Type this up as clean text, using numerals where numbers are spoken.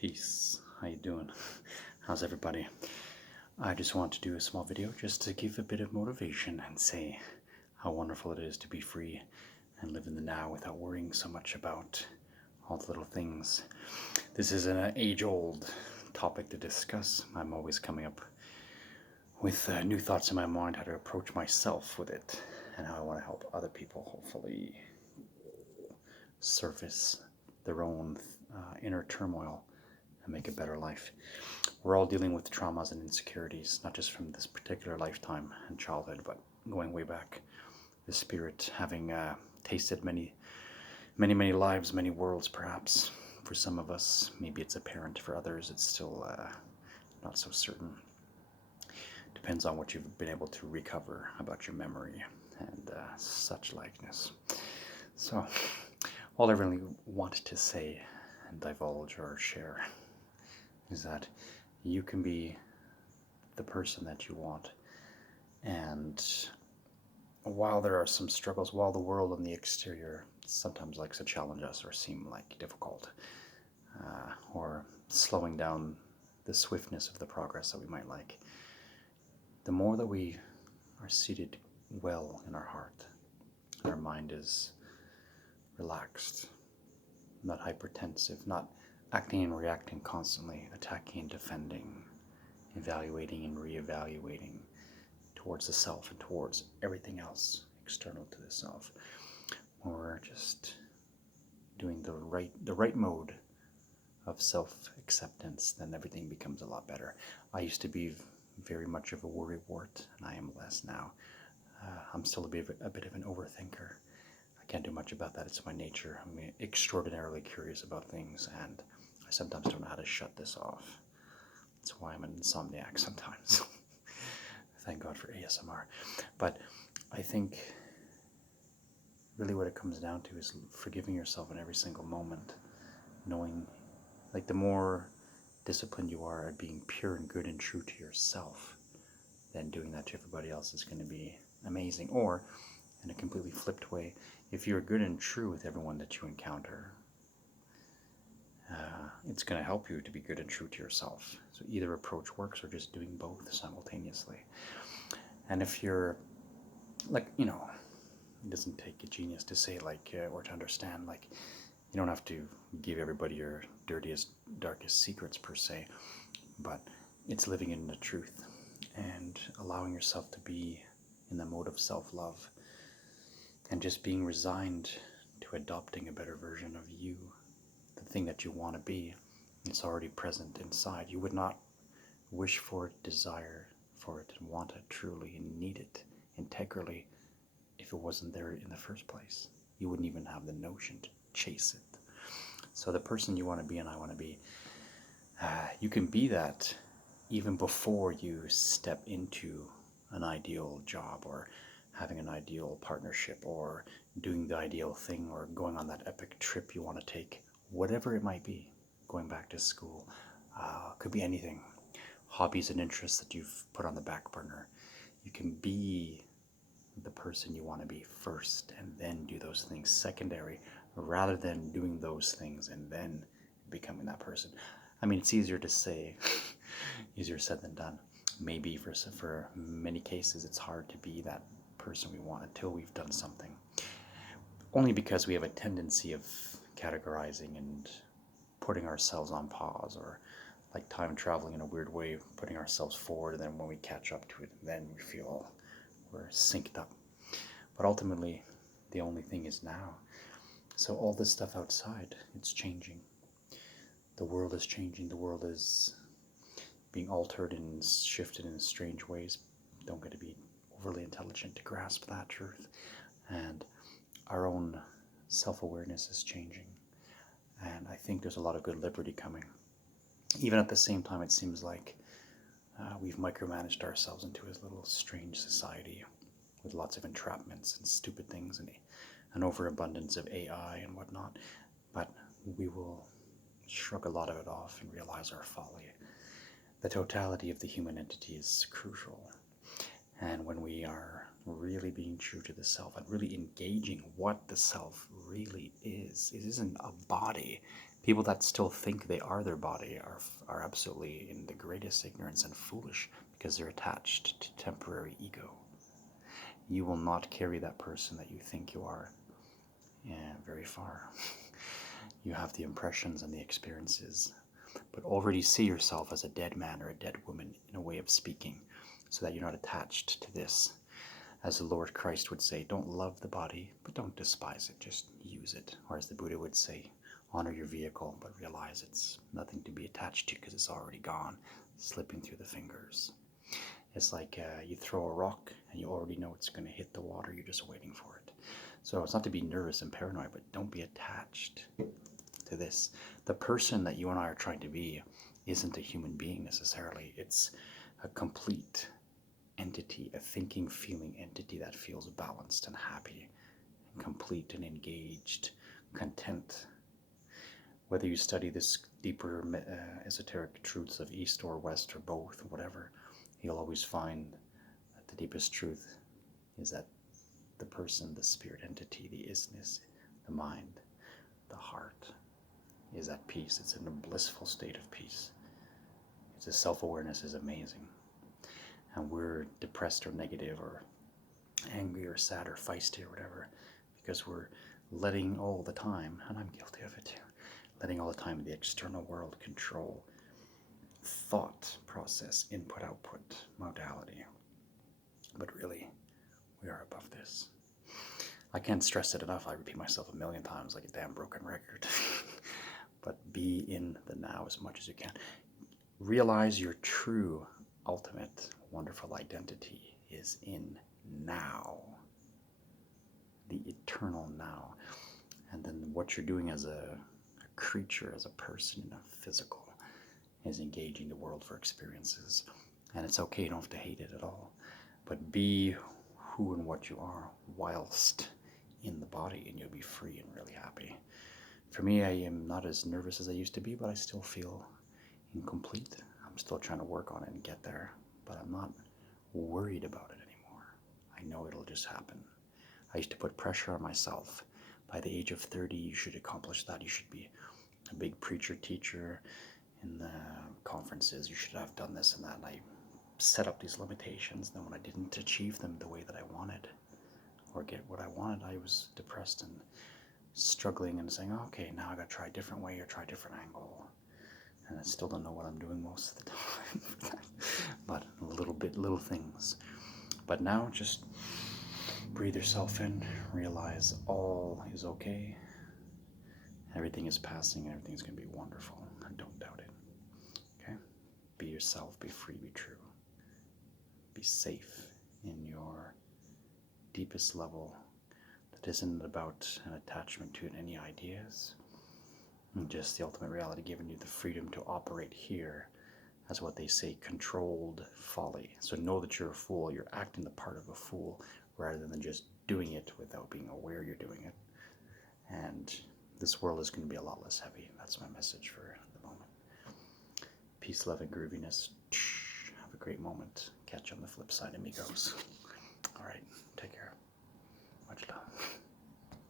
Peace. How you doing? How's everybody? I just want to do a small video just to give a bit of motivation and say how wonderful it is to be free and live in the now without worrying so much about all the little things. This is an age-old topic to discuss. I'm always coming up with new thoughts in my mind, how to approach myself with it, and how I want to help other people hopefully surface their own inner turmoil and make a better life. We're all dealing with traumas and insecurities, not just from this particular lifetime and childhood, but going way back. The spirit having tasted many lives, many worlds, perhaps. For some of us, maybe it's apparent. For others, it's still not so certain. Depends on what you've been able to recover about your memory and such likeness. So, all I really want to say and divulge or share is that you can be the person that you want. And while there are some struggles, while the world on the exterior sometimes likes to challenge us or seem like difficult, or slowing down the swiftness of the progress that we might like, the more that we are seated well in our heart, our mind is relaxed, not hypertensive, not acting and reacting constantly, attacking and defending, evaluating and reevaluating towards the self and towards everything else external to the self. Or just doing the right mode of self-acceptance, then everything becomes a lot better. I used to be very much of a worrywart, and I am less now. I'm still a bit of an overthinker. I can't do much about that. It's my nature. I'm extraordinarily curious about things, and I sometimes don't know how to shut this off. That's why I'm an insomniac sometimes. Thank God for ASMR. But I think really what it comes down to is forgiving yourself in every single moment, knowing, like, the more disciplined you are at being pure and good and true to yourself, then doing that to everybody else is going to be amazing. Or, in a completely flipped way, if you're good and true with everyone that you encounter, it's going to help you to be good and true to yourself. So either approach works, or just doing both simultaneously. And if you're, like, it doesn't take a genius to say, like, or to understand, like, you don't have to give everybody your dirtiest, darkest secrets per se, but it's living in the truth and allowing yourself to be in the mode of self-love and just being resigned to adopting a better version of you, the thing that you want to be. It's already present inside. You would not wish for it, desire for it, and want it truly, and need it integrally if it wasn't there in the first place. You wouldn't even have the notion to chase it. So the person you want to be and I want to be, you can be that even before you step into an ideal job, or having an ideal partnership, or doing the ideal thing, or going on that epic trip you want to take, whatever it might be, going back to school, could be anything, hobbies and interests that you've put on the back burner. You can be the person you want to be first, and then do those things secondary, rather than doing those things and then becoming that person. I mean, it's easier to say, easier said than done. Maybe for many cases it's hard to be that person we want until we've done something. Only because we have a tendency of categorizing and putting ourselves on pause, or like time traveling in a weird way, putting ourselves forward, and then when we catch up to it, then we feel we're synced up. But ultimately, the only thing is now. So all this stuff outside, it's changing. The world is changing. The world is being altered and shifted in strange ways. Don't get to be overly intelligent to grasp that truth. And our own self-awareness is changing. And I think there's a lot of good liberty coming. Even at the same time, it seems like we've micromanaged ourselves into a little strange society with lots of entrapments and stupid things, and an overabundance of AI and whatnot. But we will shrug a lot of it off and realize our folly. The totality of the human entity is crucial. And when we are really being true to the self and really engaging what the self really is, it isn't a body People that still think they are their body are absolutely in the greatest ignorance and foolish because they're attached to temporary ego. You will not carry that person that you think you are very far. You have the impressions and the experiences, but already see yourself as a dead man or a dead woman in a way of speaking, so that you're not attached to this. As the Lord Christ would say, don't love the body, but don't despise it, just use it. Or as the Buddha would say, honor your vehicle, but realize it's nothing to be attached to because it's already gone, slipping through the fingers. It's like you throw a rock and you already know it's going to hit the water, you're just waiting for it. So it's not to be nervous and paranoid, but don't be attached to this. The person that you and I are trying to be isn't a human being necessarily. It's a complete entity, a thinking, feeling entity that feels balanced and happy, and complete and engaged, content. Whether you study this deeper esoteric truths of East or West or both, or whatever, you'll always find that the deepest truth is that the person, the spirit entity, the isness, the mind, the heart, is at peace. It's in a blissful state of peace. Its self-awareness is amazing. And we're depressed or negative or angry or sad or feisty or whatever because we're letting all the time, and I'm guilty of it too, letting all the time the external world control thought process, input, output, modality. But really, we are above this. I can't stress it enough. I repeat myself a million times like a damn broken record. But be in the now as much as you can. Realize your true, ultimate, wonderful identity is in now. The eternal now. And then what you're doing as a creature, as a person in a physical, is engaging the world for experiences. And it's okay, you don't have to hate it at all. But be who and what you are whilst in the body, and you'll be free and really happy. For me, I am not as nervous as I used to be, but I still feel incomplete. I'm still trying to work on it and get there, but I'm not worried about it anymore. I know it'll just happen. I used to put pressure on myself. By the age of 30, you should accomplish that. You should be a big preacher, teacher in the conferences. You should have done this and that. And I set up these limitations. Then when I didn't achieve them the way that I wanted or get what I wanted, I was depressed and struggling and saying, oh, okay, now I gotta try a different way or try a different angle. And I still don't know what I'm doing most of the time. But little things. But now just breathe yourself in, realize all is okay. Everything is passing and everything's gonna be wonderful. And don't doubt it. Okay? Be yourself, be free, be true. Be safe in your deepest level. That isn't about an attachment to any ideas. And just the ultimate reality giving you the freedom to operate here as what they say, controlled folly. So know that you're a fool. You're acting the part of a fool rather than just doing it without being aware you're doing it. And this world is going to be a lot less heavy. That's my message for the moment. Peace, love, and grooviness. Have a great moment. Catch you on the flip side, amigos. All right, take care. Much love.